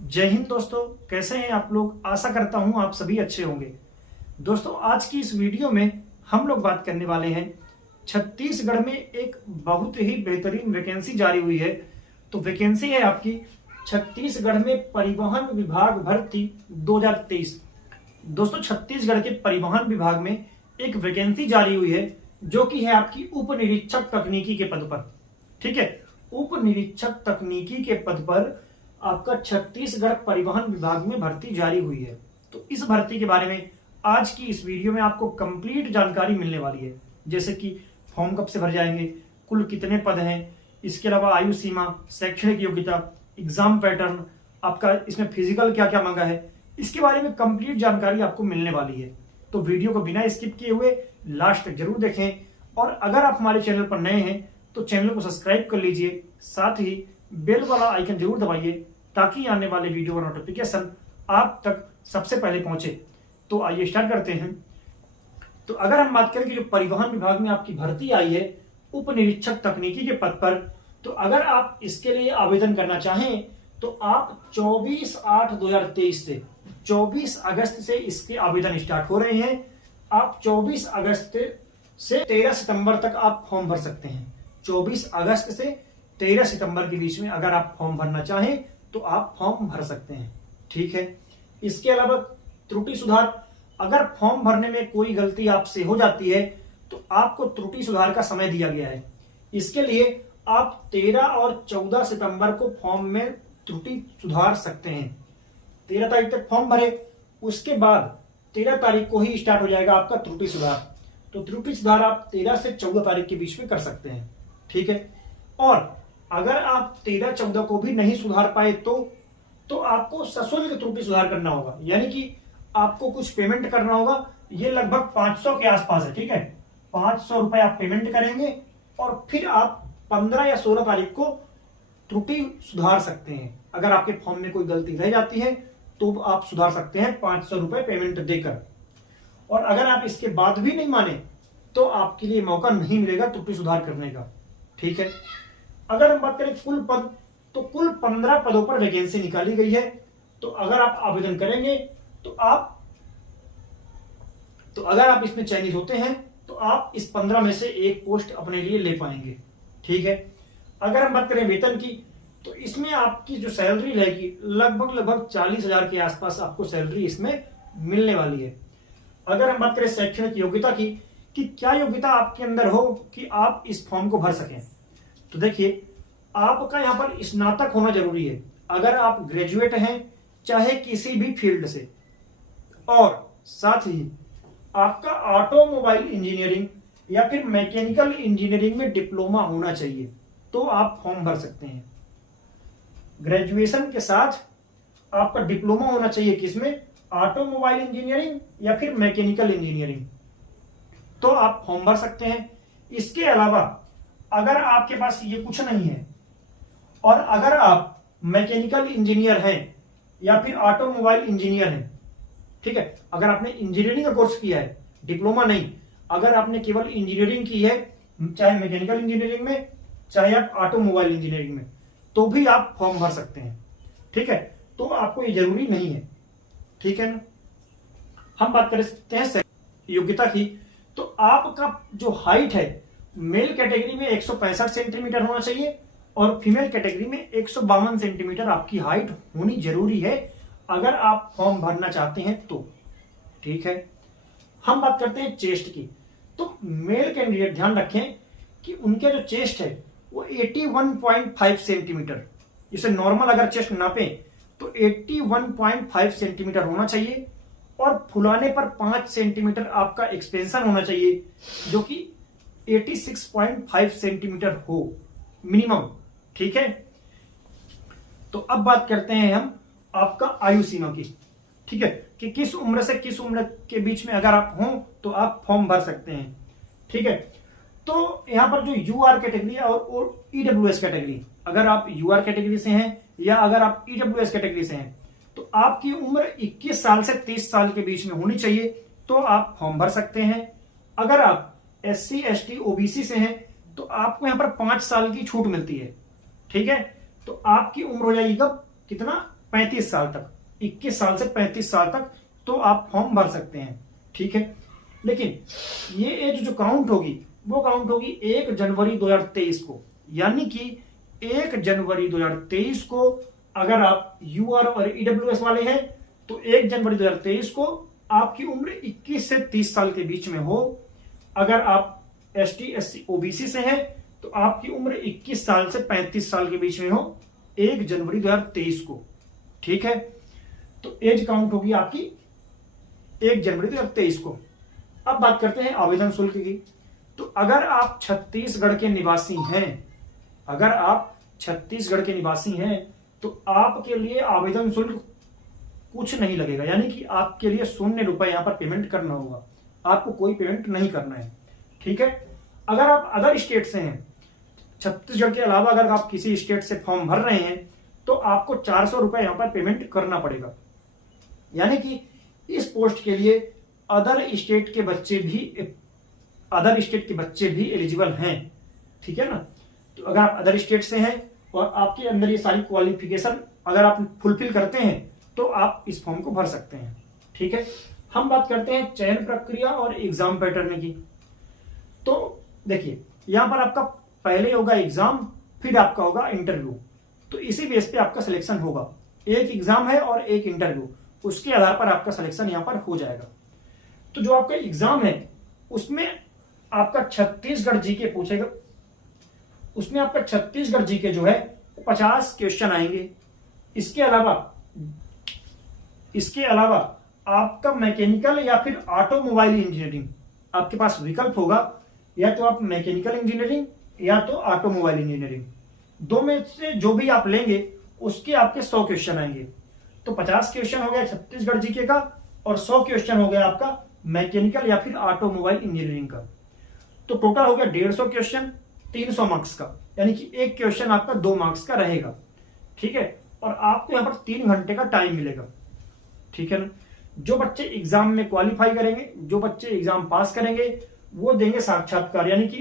जय हिंद दोस्तों, कैसे हैं आप लोग। आशा करता हूं आप सभी अच्छे होंगे। दोस्तों, आज की इस वीडियो में हम लोग बात करने वाले हैं छत्तीसगढ़ में एक बहुत ही बेहतरीन वैकेंसी जारी हुई है। तो वैकेंसी है आपकी छत्तीसगढ़ में परिवहन विभाग भर्ती 2023। दोस्तों, छत्तीसगढ़ के परिवहन विभाग में एक वैकेंसी जारी हुई है जो कि है आपकी उप निरीक्षक तकनीकी के पद पर। ठीक है, उप निरीक्षक तकनीकी के पद पर आपका छत्तीसगढ़ परिवहन विभाग में भर्ती जारी हुई है। तो इस भर्ती के बारे में आज की इस वीडियो में आपको कंप्लीट जानकारी मिलने वाली है, जैसे कि फॉर्म कब से भर जाएंगे, कुल कितने पद हैं, इसके अलावा आयु सीमा, शैक्षणिक योग्यता, एग्जाम पैटर्न, आपका इसमें फिजिकल क्या क्या मांगा है, इसके बारे में कंप्लीट जानकारी आपको मिलने वाली है। तो वीडियो को बिना स्किप किए हुए लास्ट तक जरूर देखें। और अगर आप हमारे चैनल पर नए हैं तो चैनल को सब्सक्राइब कर लीजिए, साथ ही बेल वाला आइकन जरूर दबाइए ताकि आने वाले वीडियो का नोटिफिकेशन आप तक सबसे पहले पहुंचे। तो आइए स्टार्ट करते हैं। तो अगर हम बात करें कि जो परिवहन विभाग में आपकी भर्ती आई है उप निरीक्षक तकनीकी के पद पर, तो अगर आप इसके लिए आवेदन करना चाहें तो आप 24/8/2023 से 24 अगस्त से इसके आवेदन स्टार्ट हो रहे हैं। आप 24 अगस्त से 13 सितंबर तक आप फॉर्म भर सकते हैं। 24 अगस्त से 13 सितंबर के बीच में अगर आप फॉर्म भरना चाहें तो आप फॉर्म भर सकते हैं। ठीक है, इसके अलावा त्रुटि सुधार, अगर फॉर्म भरने में कोई गलती आपसे हो जाती है तो आपको त्रुटि सुधार का समय दिया गया है। इसके लिए आप 13 और 14 सितंबर को फॉर्म में त्रुटि सुधार सकते हैं। 13 तारीख तक फॉर्म भरे, उसके बाद 13 तारीख को ही स्टार्ट हो जाएगा आपका त्रुटि सुधार। तो त्रुटि सुधार आप 13 से 14 तारीख के बीच में कर सकते हैं। ठीक है, और अगर आप 13-14 को भी नहीं सुधार पाए तो आपको सशुल्क त्रुटि सुधार करना होगा, यानी कि आपको कुछ पेमेंट करना होगा। ये लगभग 500 के आसपास है। ठीक है, 500 रुपए आप पेमेंट करेंगे और फिर आप 15 या 16 तारीख को त्रुटि सुधार सकते हैं। अगर आपके फॉर्म में कोई गलती रह जाती है तो आप सुधार सकते हैं 500 रुपए पेमेंट देकर। और अगर आप इसके बाद भी नहीं माने तो आपके लिए मौका नहीं मिलेगा त्रुटि सुधार करने का। ठीक है, अगर हम बात करें कुल पद, तो कुल 15 पदों पर वैकेंसी निकाली गई है। तो अगर आप आवेदन करेंगे तो अगर आप इसमें चयनित होते हैं तो आप इस 15 में से एक पोस्ट अपने लिए ले पाएंगे। ठीक है, अगर हम बात करें वेतन की, तो इसमें आपकी जो सैलरी रहेगी लगभग 40,000 के आसपास आपको सैलरी इसमें मिलने वाली है। अगर हम बात करें शैक्षणिक योग्यता की कि क्या योग्यता आपके अंदर हो कि आप इस फॉर्म को भर सकें, तो देखिए आपका यहां पर स्नातक होना जरूरी है। अगर आप ग्रेजुएट हैं चाहे किसी भी फील्ड से, और साथ ही आपका ऑटोमोबाइल इंजीनियरिंग या फिर मैकेनिकल इंजीनियरिंग में डिप्लोमा होना चाहिए तो आप फॉर्म भर सकते हैं। ग्रेजुएशन के साथ आपका डिप्लोमा होना चाहिए, किसमें, ऑटोमोबाइल इंजीनियरिंग या फिर मैकेनिकल इंजीनियरिंग, तो आप फॉर्म भर सकते हैं। इसके अलावा अगर आपके पास ये कुछ नहीं है और अगर आप मैकेनिकल इंजीनियर हैं या फिर ऑटोमोबाइल इंजीनियर हैं, ठीक है, अगर आपने इंजीनियरिंग का कोर्स किया है, डिप्लोमा नहीं, अगर आपने केवल इंजीनियरिंग की है, चाहे मैकेनिकल इंजीनियरिंग में चाहे आप ऑटोमोबाइल इंजीनियरिंग में, तो भी आप फॉर्म भर सकते हैं। ठीक है, तो आपको ये जरूरी नहीं है। ठीक है ना, हम बात कर सकते हैं योग्यता की। तो आपका जो हाइट है, मेल कैटेगरी में 165 सेंटीमीटर होना चाहिए और फीमेल कैटेगरी में 152 सेंटीमीटर आपकी हाइट होनी जरूरी है अगर आप फॉर्म भरना चाहते हैं तो। ठीक है, हम बात करते हैं चेस्ट की। तो मेल कैंडिडेट ध्यान रखें कि उनके जो चेस्ट है वो 81.5 सेंटीमीटर, जिसे नॉर्मल अगर चेस्ट नापे तो 81.5 सेंटीमीटर होना चाहिए और फुलाने पर 5 सेंटीमीटर आपका एक्सपेंशन होना चाहिए, जो कि 86.5 सेंटीमीटर हो मिनिमम। ठीक है, तो अब बात करते हैं हम आपका आयु सीमा की। ठीक है, कि किस उम्र से किस उम्र के बीच में अगर आप हों तो आप फॉर्म भर सकते हैं। ठीक है, तो यहां पर जो यूआर कैटेगरी और ईडब्ल्यूएस कैटेगरी, अगर आप यूआर कैटेगरी से हैं या अगर आप ईडब्ल्यूएस कैटेगरी से हैं तो आपकी उम्र 21 साल से 30 साल के बीच में होनी चाहिए तो आप फॉर्म भर सकते हैं। अगर आप SC ST OBC से हैं तो आपको यहां पर 5 साल की छूट मिलती है। ठीक है, तो आपकी उम्र हो जाएगी कब, कितना, 35 साल तक, 21 साल से 35 साल तक तो आप फॉर्म भर सकते हैं। ठीक है, लेकिन ये एज जो काउंट होगी वो काउंट होगी 1 जनवरी 2023 को, यानी कि 1 जनवरी 2023 को अगर आप यूआर और ईडब्ल्यूएस वाले हैं तो 1 जनवरी 2023 को आपकी उम्र 21 से 30 साल के बीच में हो। अगर आप एसटी एससी ओबीसी से हैं तो आपकी उम्र 21 साल से 35 साल के बीच में हो 1 जनवरी 2023 को। ठीक है, तो एज काउंट होगी आपकी 1 जनवरी 2023 को। अब बात करते हैं आवेदन शुल्क की। तो अगर आप छत्तीसगढ़ के निवासी हैं, अगर आप छत्तीसगढ़ के निवासी हैं तो आपके लिए आवेदन शुल्क कुछ नहीं लगेगा, यानी कि आपके लिए 0 रुपए यहां पर पेमेंट करना होगा, आपको कोई पेमेंट नहीं करना है। ठीक है, अगर आप अदर स्टेट से हैं, छत्तीसगढ़ के अलावा अगर आप किसी स्टेट से फॉर्म भर रहे हैं तो आपको 400 रुपए यहां पर पेमेंट करना पड़ेगा, यानी कि इस पोस्ट के लिए अदर स्टेट के बच्चे भी एलिजिबल हैं। ठीक है ना, तो अगर आप अदर स्टेट से हैं और आपके अंदर ये सारी क्वालिफिकेशन अगर आप फुलफिल करते हैं तो आप इस फॉर्म को भर सकते हैं। ठीक है, हम बात करते हैं चयन प्रक्रिया और एग्जाम पैटर्न की। तो देखिए, यहां पर आपका पहले होगा एग्जाम, फिर आपका होगा इंटरव्यू। तो इसी बेस पे आपका सिलेक्शन होगा, एक एग्जाम है और एक इंटरव्यू, उसके आधार पर आपका सिलेक्शन यहां पर हो जाएगा। तो जो आपका एग्जाम है उसमें आपका छत्तीसगढ़ जीके पूछेगा, उसमें आपका छत्तीसगढ़ जीके जो है 50 क्वेश्चन आएंगे। इसके अलावा आपका मैकेनिकल या फिर ऑटोमोबाइल इंजीनियरिंग आपके पास विकल्प होगा, या तो आप मैकेनिकल इंजीनियरिंग या तो ऑटोमोबाइल इंजीनियरिंग, दो में से जो भी आप लेंगे उसके आपके 100 क्वेश्चन आएंगे। तो 50 क्वेश्चन हो गया छत्तीसगढ़ जीके का और 100 क्वेश्चन हो गया आपका मैकेनिकल या फिर ऑटोमोबाइल इंजीनियरिंग का। तो टोटल हो गया 150 क्वेश्चन 300 मार्क्स का, यानी कि एक क्वेश्चन आपका 2 मार्क्स का रहेगा। ठीक है, और आपको यहां पर 3 घंटे का टाइम मिलेगा। ठीक है ना, जो बच्चे एग्जाम में क्वालिफाई करेंगे, जो बच्चे एग्जाम पास करेंगे वो देंगे साक्षात्कार यानी कि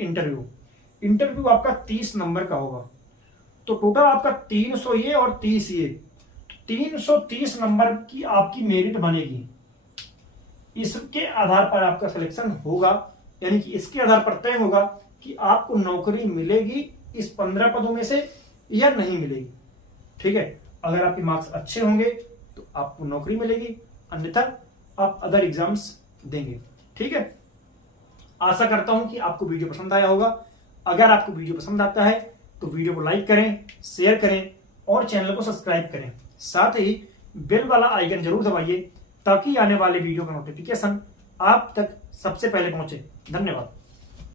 इंटरव्यू आपका 30 नंबर का होगा। तो टोटल आपका 300 ये और 30 ये, 330 नंबर की आपकी मेरिट बनेगी। इसके आधार पर आपका सिलेक्शन होगा, यानी कि इसके आधार पर तय होगा कि आपको नौकरी मिलेगी इस 15 पदों में से या नहीं मिलेगी। ठीक है, अगर आपके मार्क्स अच्छे होंगे तो आपको नौकरी मिलेगी, अन्यथा आप अदर एग्जाम्स देंगे। ठीक है, आशा करता हूं कि आपको वीडियो पसंद आया होगा। अगर आपको वीडियो पसंद आता है तो वीडियो को लाइक करें, शेयर करें और चैनल को सब्सक्राइब करें। साथ ही बेल वाला आइकन जरूर दबाइए ताकि आने वाले वीडियो का नोटिफिकेशन आप तक सबसे पहले पहुंचे। धन्यवाद।